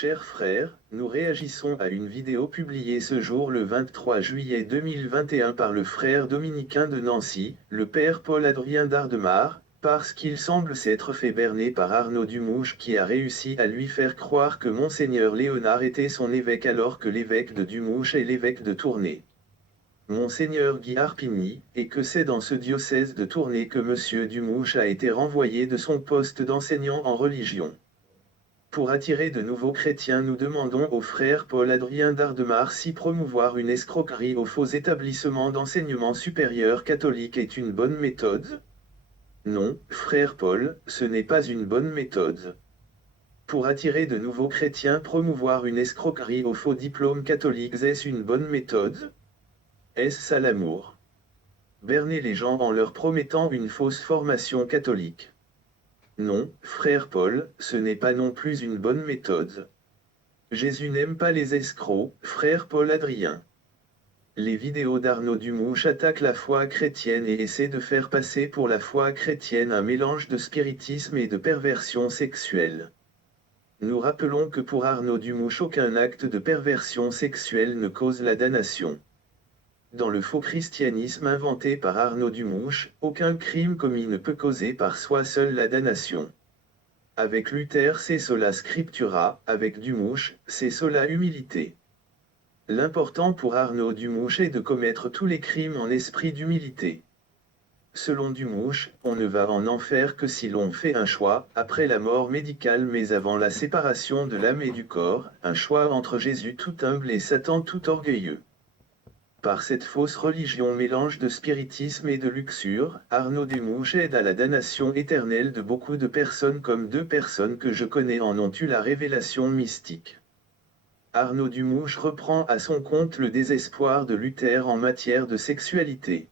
Chers frères, nous réagissons à une vidéo publiée ce jour le 23 juillet 2021 par le frère dominicain de Nancy, le père Paul-Adrien d'Ardemar, parce qu'il semble s'être fait berner par Arnaud Dumouche qui a réussi à lui faire croire que Monseigneur Léonard était son évêque alors que l'évêque de Dumouche est l'évêque de Tournai. Monseigneur Guy Arpigny, et que c'est dans ce diocèse de Tournai que Monsieur Dumouche a été renvoyé de son poste d'enseignant en religion. Pour attirer de nouveaux chrétiens, nous demandons au frère Paul-Adrien d'Ardemar si promouvoir une escroquerie aux faux établissements d'enseignement supérieur catholique est une bonne méthode. Non, frère Paul, ce n'est pas une bonne méthode. Pour attirer de nouveaux chrétiens, promouvoir une escroquerie aux faux diplômes catholiques, est-ce une bonne méthode? Est-ce ça l'amour? Berner les gens en leur promettant une fausse formation catholique. Non, frère Paul, ce n'est pas non plus une bonne méthode. Jésus n'aime pas les escrocs, frère Paul-Adrien. Les vidéos d'Arnaud Dumouche attaquent la foi chrétienne et essaient de faire passer pour la foi chrétienne un mélange de spiritisme et de perversion sexuelle. Nous rappelons que pour Arnaud Dumouche aucun acte de perversion sexuelle ne cause la damnation. Dans le faux christianisme inventé par Arnaud Dumouche, aucun crime commis ne peut causer par soi seul la damnation. Avec Luther c'est sola scriptura, avec Dumouche, c'est sola humilité. L'important pour Arnaud Dumouche est de commettre tous les crimes en esprit d'humilité. Selon Dumouche, on ne va en enfer que si l'on fait un choix, après la mort médicale mais avant la séparation de l'âme et du corps, un choix entre Jésus tout humble et Satan tout orgueilleux. Par cette fausse religion mélange de spiritisme et de luxure, Arnaud Dumouche aide à la damnation éternelle de beaucoup de personnes comme 2 personnes que je connais en ont eu la révélation mystique. Arnaud Dumouche reprend à son compte le désespoir de Luther en matière de sexualité.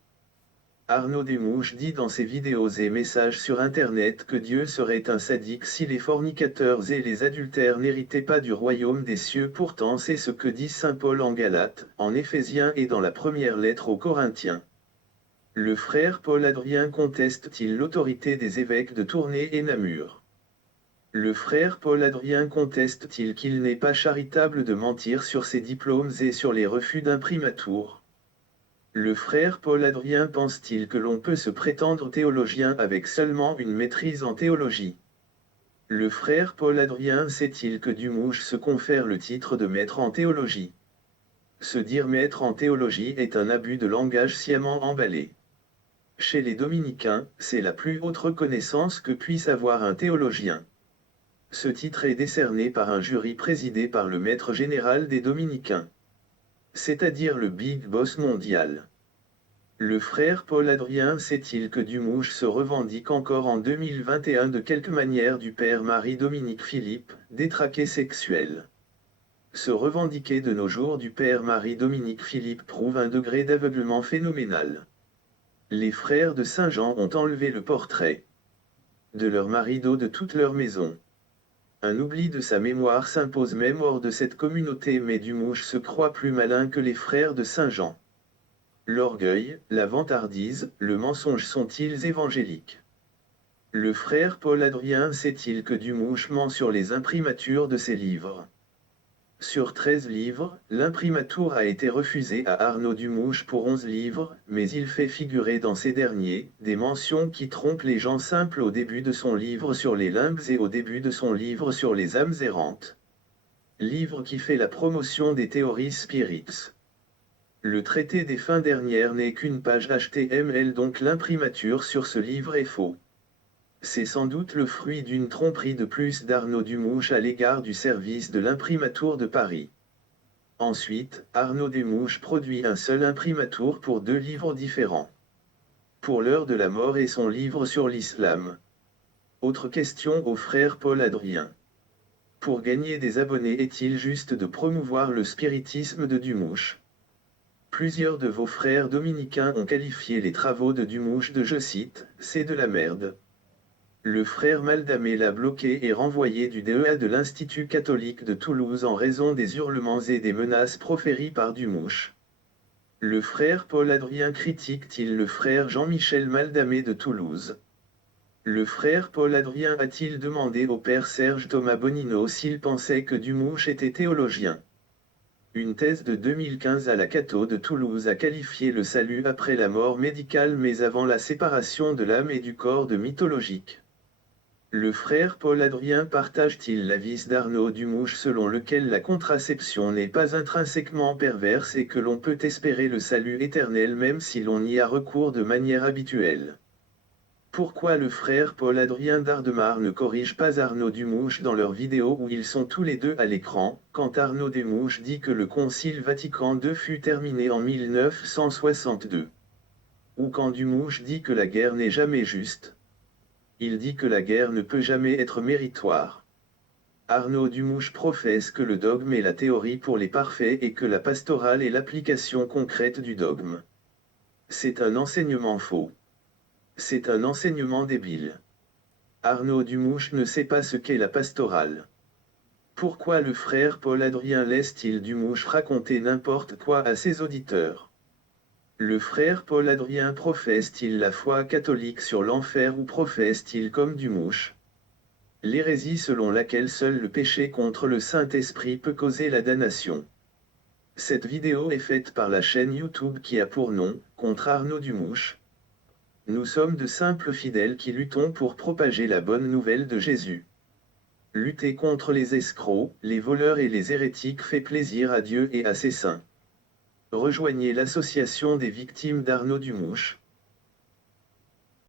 Arnaud Dumouche dit dans ses vidéos et messages sur Internet que Dieu serait un sadique si les fornicateurs et les adultères n'héritaient pas du royaume des cieux. Pourtant c'est ce que dit saint Paul en Galates, en Éphésiens et dans la première lettre aux Corinthiens. Le frère Paul-Adrien conteste-t-il l'autorité des évêques de Tournai et Namur? Le frère Paul-Adrien conteste-t-il qu'il n'est pas charitable de mentir sur ses diplômes et sur les refus d'imprimatur? Le frère Paul-Adrien pense-t-il que l'on peut se prétendre théologien avec seulement une maîtrise en théologie? Le frère Paul-Adrien sait-il que Dumouche se confère le titre de maître en théologie? Se dire maître en théologie est un abus de langage sciemment emballé. Chez les dominicains, c'est la plus haute reconnaissance que puisse avoir un théologien. Ce titre est décerné par un jury présidé par le maître général des dominicains, c'est-à-dire le Big Boss mondial. Le frère Paul-Adrien sait-il que Dumouche se revendique encore en 2021 de quelque manière du père Marie-Dominique Philippe, détraqué sexuel? Se revendiquer de nos jours du père Marie-Dominique Philippe prouve un degré d'aveuglement phénoménal. Les frères de Saint-Jean ont enlevé le portrait de leur marido de toute leur maison. Un oubli de sa mémoire s'impose même hors de cette communauté, mais Dumouche se croit plus malin que les frères de Saint-Jean. L'orgueil, la vantardise, le mensonge sont-ils évangéliques? Le frère Paul-Adrien sait-il que Dumouche ment sur les imprimatures de ses livres? Sur 13 livres, l'imprimatur a été refusée à Arnaud Dumouche pour 11 livres, mais il fait figurer dans ces derniers, des mentions qui trompent les gens simples au début de son livre sur les limbes et au début de son livre sur les âmes errantes. Livre qui fait la promotion des théories spirites. Le traité des fins dernières n'est qu'une page HTML, donc l'imprimatur sur ce livre est faux. C'est sans doute le fruit d'une tromperie de plus d'Arnaud Dumouche à l'égard du service de l'imprimatur de Paris. Ensuite, Arnaud Dumouche produit un seul imprimatur pour 2 livres différents. Pour l'heure de la mort et son livre sur l'islam. Autre question au frère Paul-Adrien. Pour gagner des abonnés, est-il juste de promouvoir le spiritisme de Dumouche? Plusieurs de vos frères dominicains ont qualifié les travaux de Dumouche de, je cite, « c'est de la merde ». Le frère Maldamé l'a bloqué et renvoyé du DEA de l'Institut catholique de Toulouse en raison des hurlements et des menaces proférées par Dumouche. Le frère Paul-Adrien critique-t-il le frère Jean-Michel Maldamé de Toulouse? Le frère Paul Adrien a-t-il demandé au père Serge Thomas Bonino s'il pensait que Dumouche était théologien? Une thèse de 2015 à la Catho de Toulouse a qualifié le salut après la mort médicale mais avant la séparation de l'âme et du corps de mythologique. Le frère Paul Adrien partage-t-il l'avis d'Arnaud Dumouche selon lequel la contraception n'est pas intrinsèquement perverse et que l'on peut espérer le salut éternel même si l'on y a recours de manière habituelle? Pourquoi le frère Paul Adrien d'Ardemar ne corrige pas Arnaud Dumouche dans leur vidéo où ils sont tous les deux à l'écran, quand Arnaud Dumouche dit que le Concile Vatican II fut terminé en 1962? Ou quand Dumouche dit que la guerre n'est jamais juste? Il dit que la guerre ne peut jamais être méritoire. Arnaud Dumouche professe que le dogme est la théorie pour les parfaits et que la pastorale est l'application concrète du dogme. C'est un enseignement faux. C'est un enseignement débile. Arnaud Dumouche ne sait pas ce qu'est la pastorale. Pourquoi le frère Paul Adrien laisse-t-il Dumouche raconter n'importe quoi à ses auditeurs? Le frère Paul Adrien professe-t-il la foi catholique sur l'enfer ou professe-t-il comme Dumouche l'hérésie selon laquelle seul le péché contre le Saint-Esprit peut causer la damnation? Cette vidéo est faite par la chaîne YouTube qui a pour nom « Contre Arnaud Dumouche ». Nous sommes de simples fidèles qui luttons pour propager la bonne nouvelle de Jésus. Lutter contre les escrocs, les voleurs et les hérétiques fait plaisir à Dieu et à ses saints. Rejoignez l'association des victimes d'Arnaud Dumouche.